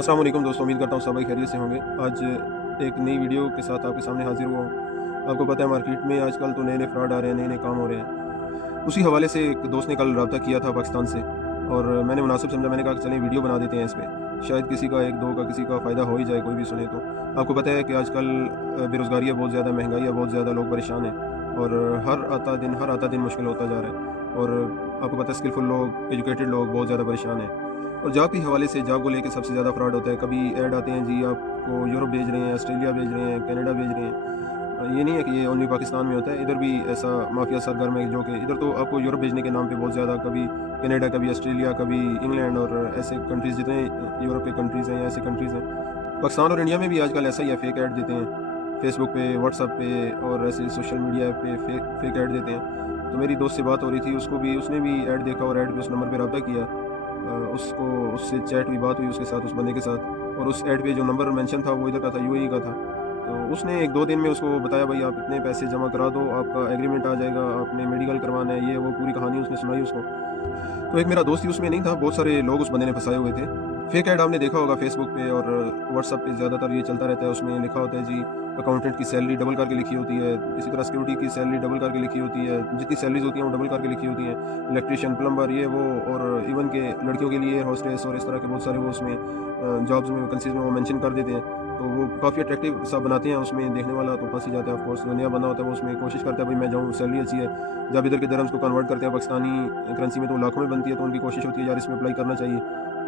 अस्सलाम वालेकुम दोस्तों, उम्मीद करता हूँ सब भाई खैरियत से होंगे। आज एक नई वीडियो के साथ आपके सामने हाज़िर हुआ हूँ। आपको पता है मार्केट में आजकल तो नए-नए फ्रॉड आ रहे हैं, नए-नए काम हो रहे हैं। उसी हवाले से एक दोस्त ने कल राब्ता किया था पाकिस्तान से और मैंने मुनासिब समझा, मैंने कहा कि चलें वीडियो बना देते हैं इस पे। शायद किसी का 1-2 का किसी का फ़ायदा हो ही जाए, कोई भी सुने तो। आपको पता है कि आजकल बेरोज़गारी है बहुत ज़्यादा, महँगाई है बहुत ज़्यादा, लोग परेशान हैं और हर आता दिन मुश्किल होता जा रहा है और आपको पता है स्किलफुल लोग, एजुकेटेड लोग बहुत ज़्यादा परेशान हैं। और जॉब के हवाले से जॉब को लेके सबसे ज़्यादा फ्रॉड होता है। कभी ऐड आते हैं जी आपको यूरोप भेज रहे हैं, ऑस्ट्रेलिया भेज रहे हैं, कनाडा भेज रहे हैं। ये नहीं है कि ये ओनली पाकिस्तान में होता है, इधर भी ऐसा माफिया सरगर्म है जो कि इधर तो आपको यूरोप भेजने के नाम पे बहुत ज़्यादा, कभी कनाडा, कभी ऑस्ट्रेलिया, कभी इंग्लैंड और ऐसे कंट्रीज़ जितने यूरोप के कंट्रीज़ हैं या ऐसी कंट्रीज़ हैं। पाकिस्तान और इंडिया में भी आजकल ऐसा ही है, फेक ऐड देते हैं फेसबुक पे, व्हाट्सएप पे और ऐसे सोशल मीडिया पे फेक ऐड देते हैं। तो मेरी दोस्त से बात हो रही थी, उसने भी ऐड देखा और ऐड पे उस नंबर पे रब्ता किया। उससे चैट हुई, बात हुई उसके साथ, उस बंदे के साथ और उस ऐड पे जो नंबर मेंशन था वो इधर का था, यूएई का था। तो उसने 1-2 दिन में उसको बताया भाई आप इतने पैसे जमा करा दो, आपका एग्रीमेंट आ जाएगा, आपने मेडिकल करवाना है, ये वो पूरी कहानी उसने सुनाई उसको। तो एक मेरा दोस्त ही उसमें नहीं था, बहुत सारे लोग उस बंदे ने फँसाए हुए थे। फेक ऐड आपने देखा होगा फेसबुक पे और व्हाट्सएप पे ज़्यादातर ये चलता रहता है, उसमें लिखा होता है जी अकाउंटेंट की सैलरी डबल करके लिखी होती है, इसी तरह सिक्योरिटी की सैलरी डबल करके लिखी होती है, जितनी सैलरीज़ होती हैं वो डबल करके लिखी होती हैं, इलेक्ट्रीशियन, प्लम्बर, ये वो और इवन के लड़कियों के लिए एयर होस्टेस और इस तरह के बहुत सारे वो उसमें जॉब्स में, वैकेंसीज़ में वो मेंशन कर देते हैं। तो वो काफ़ी अट्रैक्टिव सा बनाते हैं, उसमें देखने वाला तो फँस ही जाता है ऑफ कोर्स। जो नया बंदा होता है वो उसमें कोशिश करता है भाई मैं जाऊँ, सैलरी अच्छी है। जब इधर के दिरहम्स को कन्वर्ट करते हैं पाकिस्तानी करेंसी में तो लाखों में बनती है, तो उनकी कोशिश होती है यार इसमें अप्लाई करना चाहिए,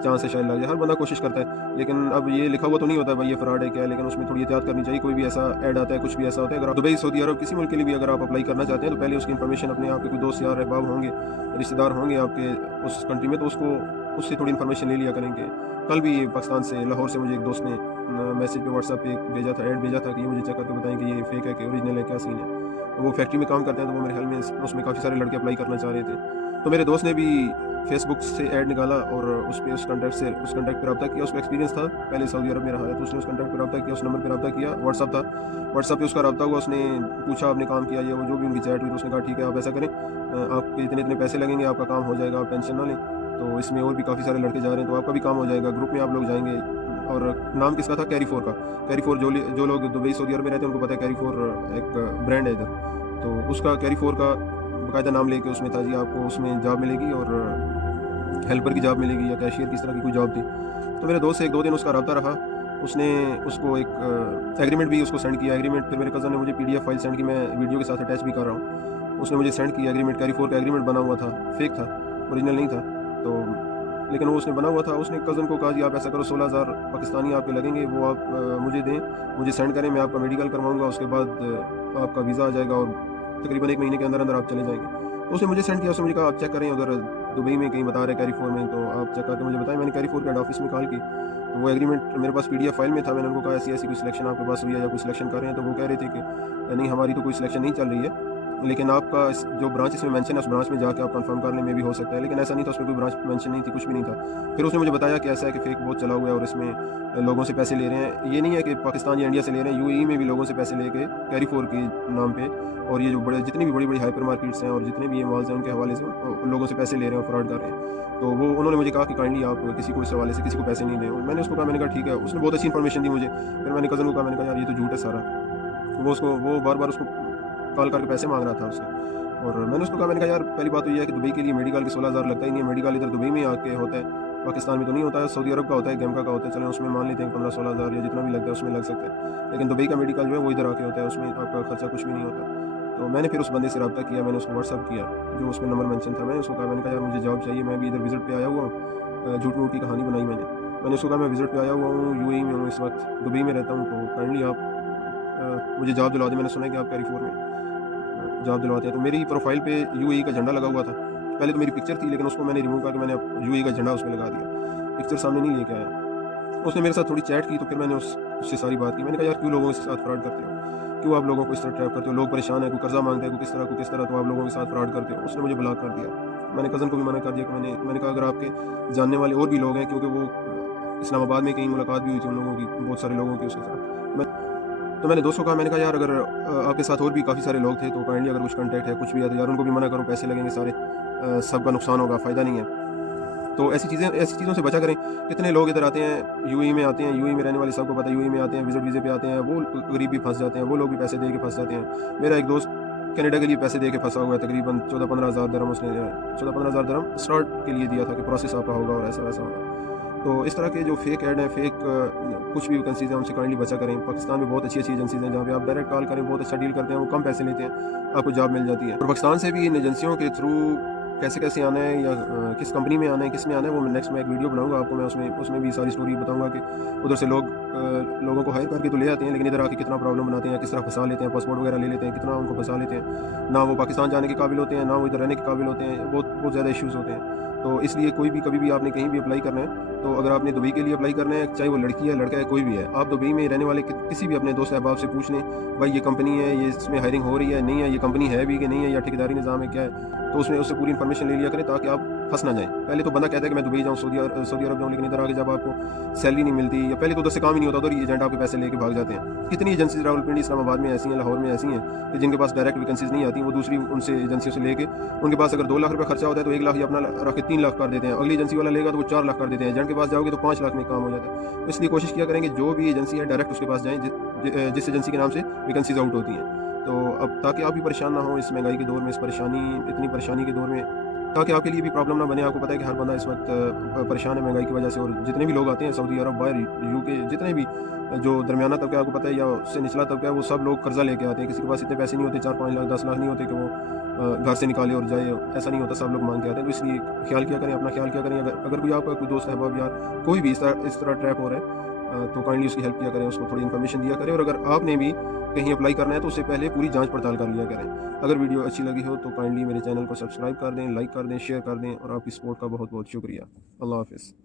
चांस है शायद लग जाए। हर बंदा कोशिश करता है, लेकिन अब ये लिखा हुआ तो नहीं होता भाई ये फ्रॉड है क्या है, लेकिन उसमें थोड़ी एहतियात करनी चाहिए। कोई भी ऐसा ऐड आता है, कुछ भी ऐसा होता है, अगर आप दुबई, सऊदी अरब, किसी मुल्क के लिए भी अगर आप अप्लाई करना चाहते हैं तो पहले उसकी इन्फॉर्मेशन अपने आपके कोई दोस्त यार अहबाब होंगे, रिश्तेदार होंगे आपके उस कंट्री में, तो उससे थोड़ी इन्फॉर्मेशन ले लिया करेंगे। कल भी पाकिस्तान से, लाहौर से मुझे एक दोस्त ने मैसेज पे, व्हाट्सएप पे भेजा था, ऐड भेजा था कि ये मुझे चेक करके बताएं कि ये फेक है कि ओरिजिनल है, क्या सीन है। तो वो फैक्ट्री में काम करते हैं, तो वो मेरे ख्याल में उसमें काफ़ी सारे लड़के अप्लाई करना चाह रहे थे। तो मेरे दोस्त ने भी फेसबुक से ऐड निकाला और उस कॉन्टैक्ट पे रब्ता किया। उसको एक्सपीरियंस था, पहले सऊदी अरब में रहा है, तो उसने उस कॉन्टैक्ट पे रब्ता किया, उस नंबर पे रब्ता किया, व्हाट्सएप था। व्हाट्सएप पे उसका रब्ता हुआ, उसने पूछा आपने काम किया, ये वो जो भी उनकी चैट हुई, तो उसने कहा ठीक है आप ऐसा करें, आपके इतने-इतने पैसे लगेंगे, आपका काम हो जाएगा, आप टेंशन ना लें। तो इसमें और भी काफ़ी सारे लड़के जा रहे हैं, तो आपका भी काम हो जाएगा, ग्रुप में आप लोग जाएँगे। और नाम किसका था? कैरी फोर का। कैरी फोर जो लोग दुबई, सऊदी अरब में रहते हैं उनको पता है, कैरी फोर एक ब्रांड है इधर। तो उसका कैरी फोर का बाकायदा नाम लेके उसमें था जी आपको उसमें जॉब मिलेगी और हेल्पर की जॉब मिलेगी या कैशियर की, इस तरह की कोई जॉब थी। तो मेरे दोस्त से 1-2 दिन उसका रब्ता रहा। उसने उसको एक एग्रीमेंट भी उसको सेंड किया। एग्रीमेंट फिर मेरे कज़न ने मुझे पीडीएफ फाइल सेंड की, मैं वीडियो के साथ अटैच भी कर रहा हूँ। उसने मुझे सेंड किया एग्रीमेंट, कैरी फोर का एग्रीमेंट बना हुआ था, फेक था, ओरिजिनल नहीं था। तो लेकिन वो उसने बना हुआ था। उसने कज़न को कहा जी आप ऐसा करो 16,000 पाकिस्तानी आपके लगेंगे, वो आप मुझे दें, मुझे सेंड करें, मैं आपका मेडिकल करवाऊँगा, उसके बाद आपका वीज़ा आ जाएगा और तकरीबन 1 महीने के अंदर-अंदर आप चले जाएँगे। तो उसने मुझे सेंड किया, उसने मुझे कहा आप चेक करें उधर दुबई में कहीं बता रहा है कैरी फोर में, तो आप चेक करके मुझे बताएँ। मैंने कैरी फोर के हेड ऑफिस में कॉल की, तो वो एग्रीमेंट मेरे पास पीडीएफ फाइल में था। मैंने उनको कहा ऐसी-ऐसी कोई सिलेक्शन आपके पास हुई है या कोई सिलेक्शन कर रहे हैं? तो वो कह रहे थे कि नहीं हमारी तो कोई सिलेक्शन नहीं चल रही है, लेकिन आपका जो ब्रांच इसमें मेंशन है उस ब्रांच में जाके आप कंफर्म कर लें, मे भी हो सकता है। लेकिन ऐसा नहीं था, उसमें कोई ब्रांच मेंशन नहीं थी, कुछ भी नहीं था। फिर उसने मुझे बताया कि ऐसा है कि फेक बहुत चला हुआ है और इसमें लोगों से पैसे ले रहे हैं। ये नहीं है कि पाकिस्तान या इंडिया से ले रहे हैं, यूएई में भी लोगों से पैसे लेके कैरी फोर के नाम पे, और ये जो जितनी भी बड़ी-बड़ी हाइपर मार्केट्स हैं और जितने भी ये मॉल्स हैं उनके हवाले से लोगों से पैसे ले रहे हैं और फ्रॉड कर रहे हैं। तो वो उन्होंने मुझे कहा कि काइंडली आप किसी को इस हवाले से किसी को पैसे नहीं दें। मैंने उसको कहा, मैंने कहा ठीक है। उसने बहुत अच्छी इन्फॉर्मेशन दी मुझे। फिर मैंने कज़न को कहा, मैंने कहा यार ये तो झूठ है सारा। वो बार-बार उसको कॉल करके पैसे माँग रहा था उससे। और मैंने उसको कहा, मैंने कहा यार पहली बात तो ये है कि दुबई के लिए मेडिकल के 16,000 लगता ही नहीं है। मेडिकल इधर दुबई में आके होता है, पाकिस्तान में तो नहीं होता है। सऊदी अरब का होता है, गैमका का होता है, चलें उसमें मान लेते हैं 15-16,000 या जितना भी लगता है उसमें लग सकता है। लेकिन दुबई का मेडिकल जो है वो इधर आके होता है, उसमें आपका खर्चा कुछ भी नहीं होता। तो मैंने फिर उस बंदे से रब्ता किया, मैंने उसको व्हाट्सएप किया, जो उसमें नंबर मेंशन था। मैंने उसको कहा, मैंने कहा यार मुझे जॉब चाहिए, मैं भी इधर विज़िट पे आया हुआ हूँ। झूठ-मूठ की कहानी बनाई मैंने उसको कहा मैं विज़िट पे आया हुआ हूँ, यूएई में हूँ इस वक्त, दुबई में रहता हूँ, तो काइंडली आप मुझे जॉब दिलवा दें। मैंने सुना है कि आप कैरी फोर में जॉब दिलवाते हैं। तो मेरी प्रोफाइल पे यूएई का झंडा लगा हुआ था। पहले तो मेरी पिक्चर थी, लेकिन उसको मैंने रिमूव करके मैंने यूएई का झंडा उसमें लगा दिया। पिक्चर सामने नहीं लेके आया। उसने मेरे साथ थोड़ी चैट की, तो फिर मैंने उससे सारी बात की। मैंने कहा यार क्यों लोगों के साथ फ्रॉड करते हो? क्यों आप लोगों को इस तरह ट्रैप करते हो? लोग परेशान हैं, कोई कर्जा मांगता है, कोई किस तरह, तो आप लोगों के साथ फ्रॉड करते हो। उसने मुझे ब्लॉक कर दिया। मैंने कज़न को भी मना कर दिया कि मैंने कहा अगर आपके जानने वाले और भी लोग हैं, क्योंकि वो इस्लामाबाद में कहीं मुलाकात भी हुई थी उन लोगों की, बहुत सारे लोगों की उसके साथ। तो मैंने दोस्तों को कहा, मैंने कहा यार अगर आपके साथ और भी काफ़ी सारे लोग थे तो काइंडली अगर कुछ कॉन्टैक्ट है, कुछ भी है, तो यार उनको भी मना करो, पैसे लगेंगे सारे, सबका नुकसान होगा, फ़ायदा नहीं है। तो ऐसी चीज़ों से बचा करें। कितने लोग इधर आते हैं, यूएई में आते हैं, यूएई में रहने वाले सबको पता है, यूएई में आते हैं, विजिट वीज़े पे आते हैं, वो गरीब भी फंस जाते हैं, वो लोग भी पैसे दे के फंस जाते हैं। मेरा एक दोस्त कनाडा के लिए पैसे दे के फंसा हुआ है, तकरीबन 14-15 हज़ार दिरहम उसने 14-15 हज़ार दिरहम स्टार्ट के लिए दिया था कि प्रोसेस आपका होगा और ऐसा वैसा होगा। तो इस तरह के जो फेक ऐड हैं, फेक कुछ भी वैकेंसीज़ हैं, उनसे काइंडली बचा करें। पाकिस्तान में बहुत अच्छी एजेंसीज़ हैं जहाँ पे आप डायरेक्ट कॉल करें, बहुत अच्छा डील करते हैं, वो कम पैसे लेते हैं, आपको जॉब मिल जाती है। और पाकिस्तान से भी इन एजेंसियों के थ्रू कैसे आना है या किस कंपनी में आना है, किस में आना है, वो नेक्स्ट मैं एक वीडियो बनाऊंगा आपको, मैं उसमें भी सारी स्टोरी बताऊंगा कि उधर से लोगों को हायर करके तो ले आते हैं, लेकिन इधर आके कितना प्रॉब्लम बनाते हैं, किस तरह फंसा लेते हैं, पासपोर्ट वगैरह ले लेते हैं, कितना उनको फंसा लेते हैं, ना वो पाकिस्तान जाने के काबिल होते हैं, ना वो इधर रहने के काबिल होते हैं, बहुत ज़्यादा इश्यूज़ होते हैं। तो इसलिए कोई भी कभी भी आपने कहीं भी अप्लाई करना है, तो अगर आपने दुबई के लिए अप्लाई करना है, चाहे वो लड़की है लड़का है कोई भी है, आप दुबई में रहने वाले किसी भी अपने दोस्त अहबाब से पूछ लें, भाई ये कंपनी है, ये इसमें हायरिंग हो रही है नहीं है, ये कंपनी है भी कि नहीं है, या ठेकेदारी निज़ाम है क्या है, तो उससे पूरी इन्फॉर्मेशन ले लिया करें ताकि आप फंस ना जाएं। पहले तो बंदा कहता है कि मैं दुबई जाऊँ, सऊदी अरब जाऊँ, लेकिन इधर आके जब आपको सैलरी नहीं मिलती या पहले तो उधर से काम ही नहीं होता, उधर एजेंट आपके पैसे लेके भाग जाते हैं। कितनी एजेंसीज रावलपिंडी, इस्लामाबाद में ऐसी हैं, लाहौर में ऐसी हैं कि जिनके पास डायरेक्ट वैकेंसीज नहीं आती, वो दूसरी उनसे एजेंसियों से लेके, उनके पास अगर 2 लाख रुपये खर्चा होता है तो 1 लाख ही अपना रख के 3 लाख कर देते हैं, अगली एजेंसी वाला लेगा तो वो 4 लाख कर देते हैं, एजेंट के पास जाओगे तो 5 लाख में काम हो जाता है। तो इसलिए कोशिश किया करेंगे जो भी एजेंसी है डायरेक्ट उसके पास जाएँ जिस एजेंसी के नाम से वैकेंसीज आउट होती हैं। तो अब ताकि आप भी परेशान ना हो इस महंगाई के दौर में, इतनी परेशानी के दौर में, ताकि आपके लिए भी प्रॉब्लम ना बने। आपको पता है कि हर बंदा इस वक्त परेशान है महंगाई की वजह से, और जितने भी लोग आते हैं सऊदी अरब, बाहर यूके, जितने भी जो दरमियाना तबका आपको पता है या उससे निचला तबका है, वो सब लोग कर्जा लेके आते हैं। किसी के पास इतने पैसे नहीं होते, 4-5 लाख 10 लाख नहीं होते कि वो घर से निकाले और जाए, ऐसा नहीं होता, सब लोग मांग के आते हैं। तो इसलिए ख्याल किया करें, अपना ख्याल किया करें। अगर कोई आपका कोई दोस्त अहबाब यार कोई भी इस तरह ट्रैप हो रहा है, तो काइंडली उसकी हेल्प किया करें, उसको थोड़ी इन्फॉर्मेशन दिया करें। और अगर आपने भी कहीं अप्लाई करना है तो उससे पहले पूरी जांच पड़ताल कर लिया करें। अगर वीडियो अच्छी लगी हो तो काइंडली मेरे चैनल को सब्सक्राइब कर दें, लाइक कर दें, शेयर कर दें, और आपकी सपोर्ट का बहुत बहुत शुक्रिया। अल्लाह हाफ़िज़।